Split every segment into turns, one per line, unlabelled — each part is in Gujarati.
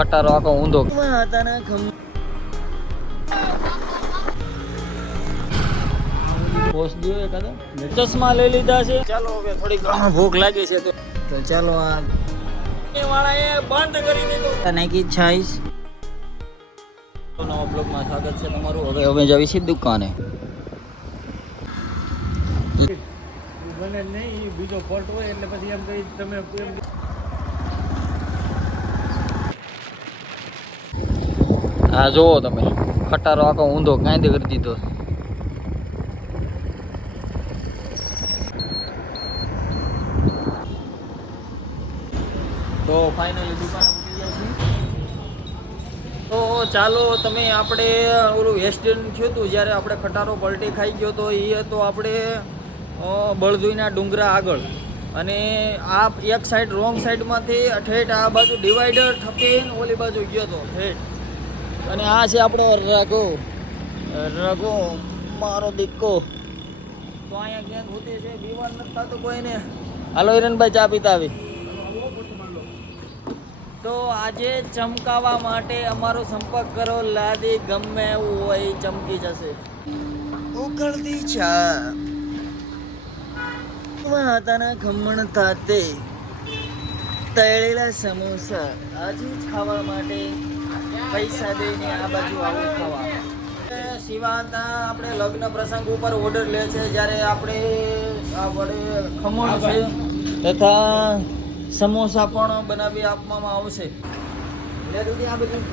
ખટારો આખો ઊંધો. ચશ્મા લઈ લીધા છે. ચાલો હવે થોડીક ભૂખ લાગી છે તો. ચાલો આ બંધ કરી દીધું. નાખી છાઈસ નવા બ્લોગમાં સ્વાગત છે તમારું. હવે હવે જવી છે દુકાને.
બને નહીં બીજો ફોટ હોય એટલે પછી એમ કહી તમે
આ જોવો તમે. ખટારો આખો ઊંધો કાંઈ કરી દીધો. તો ફાઇનલી દુકાને તો ચાલો, તમે આપણે, ઓલું એક્સિડન્ટ થયું હતું, જ્યારે આપણે ખટારો પલટી ખાઈ ગયો તો એ હતો આપણે બળદુઈના ડુંગરા આગળ. અને આ એક સાઈડ રોંગ સાઈડમાંથી ઠેઠ આ બાજુ ડિવાઈડર થપીને ઓલી બાજુ ગયો હતો ઠેઠ. અને આ છે આપણો રઘુ. રઘુ મારો દીકો તો અહીંયા ક્યાંક હોતી છે? બીમાર નથી થતું કોઈને? હાલો હિરણભાઈ ચા પીતા આવી તો આજે ચમકાવા માટે અમારો સંપર્ક કરો. લાદી ગમે એવું હોય ચમકી જશે. ઉકળતી ચા. માતાના ખમણ થાતે તળેલા સમોસા. આજે જ ખાવા માટે પૈસા દઈને આ બાજુ આવું ખાવા. એ શિવાતા આપણે લગ્ન પ્રસંગ ઉપર ઓર્ડર લે છે, જ્યારે આપણે આ ખમણ છે, તથા સમોસા પણ બનાવી આપવામાં આવશે. લે દૂધી આ બધું.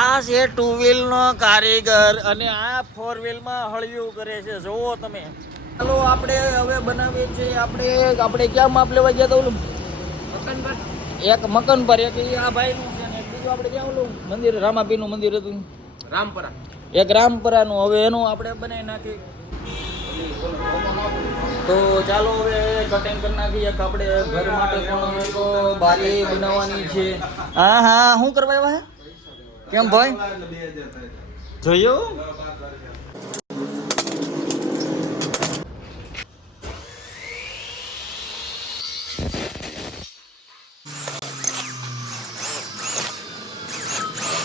આ છે ટુ વ્હીલ નો કારીગર અને આ ફોર વ્હીલમાં હળિયું કરે છે. જોવો તમે. ચાલો, આપણે હવે બનાવીએ છીએ, આપણે આપણે ક્યાં માપ લેવા ગયા ઓલું? એક મકન પર એક આ ભાઈ નું છે ને બીજું આપણે ક્યાં ઓલું મંદિર રામાપીરનું મંદિર હતું.
રામપરા.
એક રામપરાનું હવે એનું આપણે બનાવી નાખી. તો ચાલો હવે કટિંગ કરી નાખીએ. એક આપણે ઘર માટે પણ એક બારી બનાવવાની છે. હા હા શું કરવા આવ્યા કેમ ભાઈ? જોયું?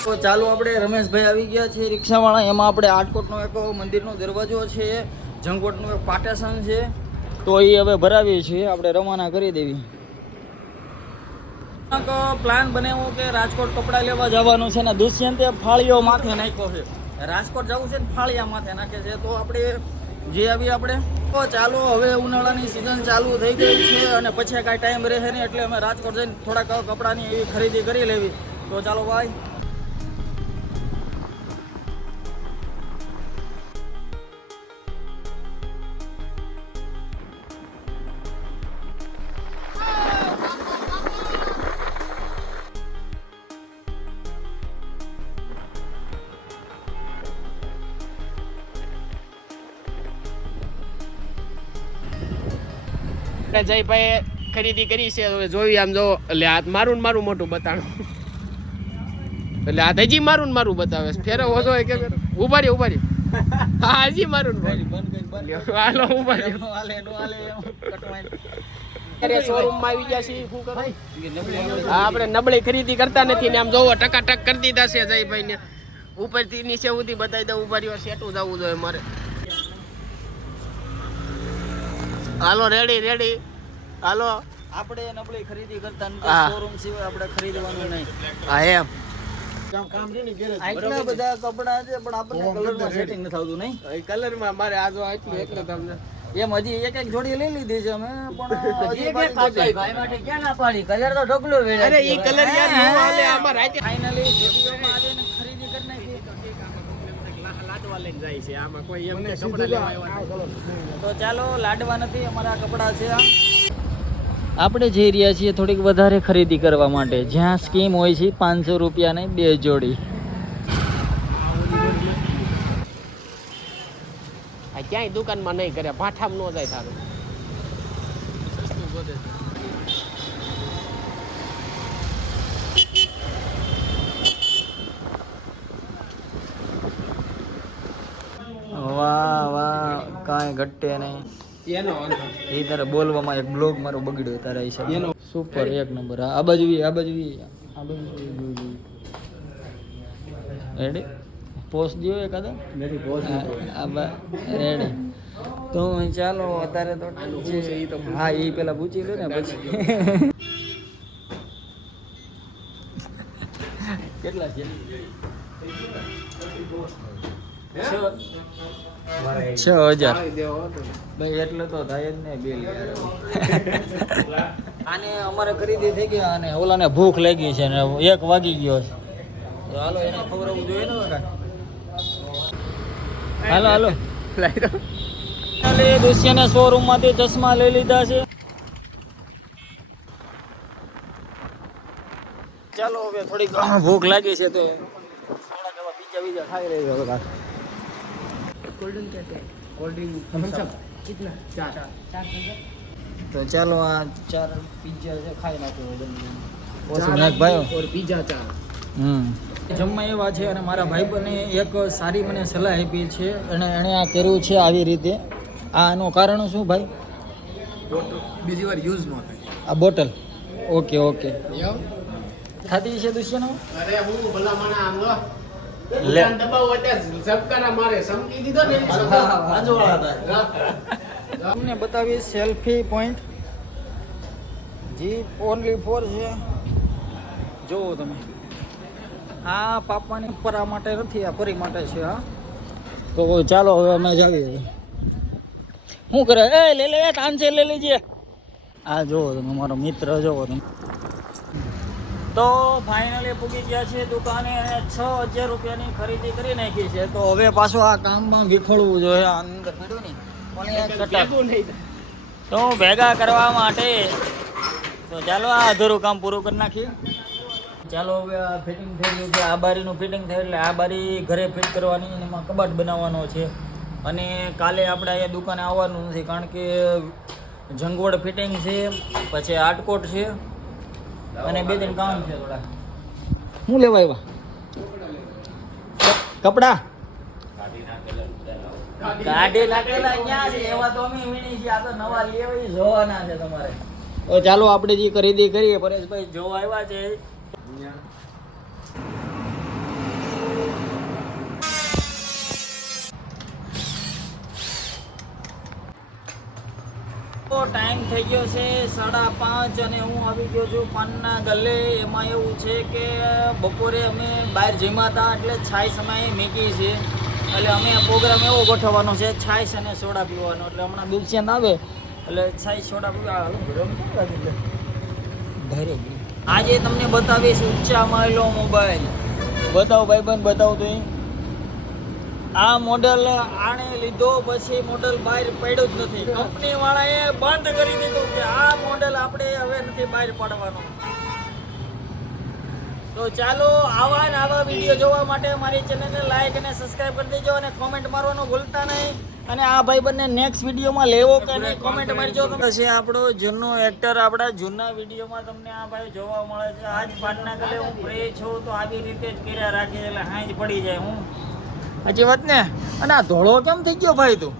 તો ચાલો આપણે રમેશભાઈ આવી ગયા છે રિક્ષાવાળા. એમાં આપણે આટકોટનો એક મંદિરનો દરવાજો છે જંગકોટનું એક પાટેશન છે. તો એ હવે ભરાવીએ છીએ, આપણે રવાના કરી દેવી. પ્લાન બનાવ્યો કે રાજકોટ કપડાં લેવા જવાનું છે ને દુષ્યંતે ફાળીઓ માથે નાખ્યો છે. રાજકોટ જવું છે ને ફાળિયા માથે નાખે છે. તો આપણે જે આવી આપણે. તો ચાલો, હવે ઉનાળાની સિઝન ચાલુ થઈ ગઈ છે અને પછી કાંઈ ટાઈમ રહે નહીં એટલે અમે રાજકોટ જઈને થોડાક કપડાની એવી ખરીદી કરી લેવી. તો ચાલો ભાઈ
જયભાઈ ખરીદી કરી છે. હવે જોયું આમ જો એટલે હાથ મારું ને મારું મોટું બતાણું એટલે હાથ હજી મારું ને મારું બતાવે ફેરવો જો કે ઊભા રે ઊભા રે હા હજી મારું હાલો ઊભા રે અત્યારે આવી ગયા છીએ શું કરો? આપણે નબળી ખરીદી કરતા નથી ને આમ જોવો ટકા ટક કરી દીધા છે જયભાઈ ને ઉપરથી નીચે સુધી બતાવી દઉં ઊભા રહ્યો સેટું જવું જોઈએ મારે. હાલો રેડી રેડી હાલો.
આપણે નબળી ખરીદી કરતા. શોરૂમ સિવાય આપણે ખરીદવાનું નહીં.
હા એમ.
આટલા બધા કપડા છે પણ આપણને કલરમાં સેટિંગ નથી આવતું નહીં?
કલરમાં મારે આ જો એટલું તમને.
એમ હજી એક એક જોડી લઈ લીધી છે અમે પણ હજી બાકી
અરે ઈ કલર યાર નો હાલે આમાં રાતે
ફાઇનલી વિડીયોમાં આવીને ખરીદી કરી નાખી
લાડવા લઈને જાય છે. આમાં કોઈ એમ કપડા લેવા આવ્યા
તો ચાલો લાડવા નથી અમારા કપડા છે આપણે જઈ રહ્યા છીએ થોડીક વધારે ખરીદી કરવા માટે. જ્યાં સ્કીમ હોય છે પાંચસો રૂપિયાની બે જોડી.
આ ક્યાંય દુકાનમાં નહીં કરે ભાઠામાં ન જાય તારું.
વાહ ઘટે નહીં.
એનો
એ તારે બોલવામાં એક બ્લોગ મારો બગડ્યો તારા હિસાબે
એનો.
સુપર એક નંબર આ બાજુ આ બાજુ આ બાજુ રેડી પોસ્ટ દિયો એકાદા
નથી.
પોસ્ટ આ બા રેડી તો ચાલો અત્યારે તો. હા એ પેલા પૂછી લે ને પછી. કેટલા છે? છ. હજાર. ભાઈ એટલે તો થાય જ ને બિલ આને અમારે ખરીદી થઈ ગઈ અને ઓલાને ભૂખ લાગી છે ને એક વાગી ગયો છે. તો હાલો એને ખબર હોવું જોઈએ ને હાલો હાલો.
લઈ દો.
શોરૂમમાંથી ચશ્મા લઈ લીધા છે. ચાલો હવે થોડીક ભૂખ લાગી છે તો થોડાક બીજા બીજા ખાઈ હવે કાકા
कोल्ड ड्रिंक कहते हैं कोल्ड ड्रिंक थम्स अप कितना चार चार
તો ચાલો આ ચાર પિઝા છે ખાઈ નાખ્યો બંને ઓછું નાખ ભાઈઓ
और पिज्जा चार
હમ જમવા એવા છે અને મારા ભાઈબંધે એક સારી મને સલાહ આપી છે અને એણે આ કર્યું છે આવી રીતે આ આનું કારણ શું ભાઈ
બીજી વાર યુઝ ન થાય
આ બોટલ ઓકે ઓકે
એવું
થતી છે દુષ્યનો
અરે હું ભલા મને આમ લો
લે. તમને બતાવી સેલ્ફી પોઈન્ટ જી ઓનલી ફોર છે. જુઓ તમે. આ પાપાની ઉપર આ માટે નથી આ પરી માટે છે હા. તો ચાલો હવે અમે જાવીએ શું કરે? એ લે લે કાન છે લઈ લેજે. આ જુઓ તમે મારો મિત્ર જુઓ તમે. તો ફાઇનલી પૂગી ગયા છે દુકાને અને છ હજાર રૂપિયાની ખરીદી કરી નાખી છે. તો હવે પાછું આ કામમાં વિખોડવું જોઈએ અંદર. તો ભેગા કરવા માટે તો ચાલો આ અધૂરું કામ પૂરું કરી નાખીએ. ચાલો હવે આ ફિટિંગ થઈ ગયું છે આ બારીનું ફિટિંગ થયું એટલે આ બારી ઘરે ફિટ કરવાની અને એમાં કબાટ બનાવવાનો છે. અને કાલે આપણે અહીંયા દુકાને આવવાનું નથી કારણ કે જંગવડ ફિટિંગ છે પછી આટકોટ છે. અને બે ત્રણ કામ છે થોડા. શું લેવા આવ્યા? કપડા? નાખેલા ક્યાં છે? એવા તો અમે વીણી છે આ તો નવા જોવાના છે તમારે. તો ચાલો આપણે જે ખરીદી કરીએ પરેશભાઈ જોવા આવ્યા છે. ટાઈમ થઈ ગયો છે સાડા પાંચ અને હું આવી ગયો છું પાનના ગલ્લે. એમાં એવું છે કે બપોરે અમે બહાર જમ્યા હતા એટલે છાય સમયે મેકી છે. એટલે અમે પ્રોગ્રામ એવો ગોઠવવાનો છે છાશ અને સોડા પીવાનો. એટલે હમણાં દુલચંદ આવે એટલે છાશ સોડા પીવા. આજે તમને બતાવીશ ઊંચા મારેલો મોબાઈલ. બતાવો ભાઈ બંધ બતાવો તો આ મોડલ આણે લીધો, પછી મોડલ બહાર પડ્યું જ નથી. કંપની વાળાએ બંધ કરી દીધું કે આ મોડલ આપણે હવે નથી બહાર પાડવાનો. તો ચાલો આવા ને આવા વીડિયો જોવા માટે મારી ચેનલને લાઈક અને સબસ્ક્રાઈબ કરી દેજો અને કોમેન્ટ મારવાનું ભૂલતા નહીં. અને આ ભાઈ બંને નેક્સ્ટ વિડીયોમાં લેવો કે નહીં કોમેન્ટ મારજો. છે આપણો જૂનો એક્ટર આપણા જૂના વિડીયોમાં તમને આ ભાઈ જોવા મળે છે. આજ પાટના કલે હું પ્રે છું, તો આવી રીતે જ કર્યા રાખી એટલે હાંજ પડી જાય હું. સાચી વાત ને. અને આ ધોળો કેમ થઈ ગયો ભાઈ તું.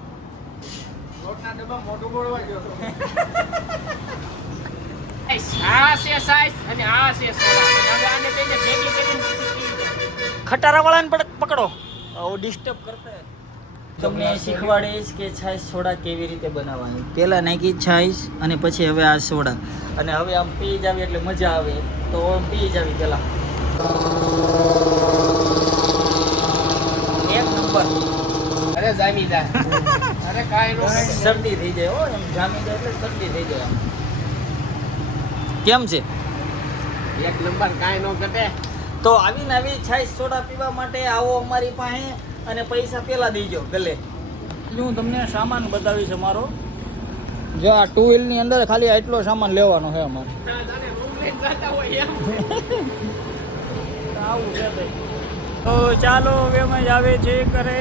ખટારા વાળાને પણ પકડો. ડિસ્ટર્બ કરતા તમને શીખવાડીશ કે છાશ સોડા કેવી રીતે બનાવવાની? પહેલાં નાખી છાશ અને પછી હવે આ સોડા. અને હવે આમ પી આવી એટલે મજા આવે. તો પી જ પેલા એક નંબર
અરે જામી જાય અરે કાંઈ નો.
શરદી થઈ જાય હો એમ જામી જાય એટલે શરદી થઈ જાય. કેમ છે?
એક નંબર કાંઈ નો ઘટે.
તો આવીને આવી છાશ સોડા પીવા માટે આવો અમારી પાસે અને પૈસા પેલા દેજો ગલે. હું તમને સામાન બતાવીશ અમારો. જો આ ટુ વ્હીલની અંદર ખાલી આટલો સામાન લેવાનો છે અમારે.
ના,
આવું છે ભાઈ. તો ચાલો હવે અમે આવે છે કરે.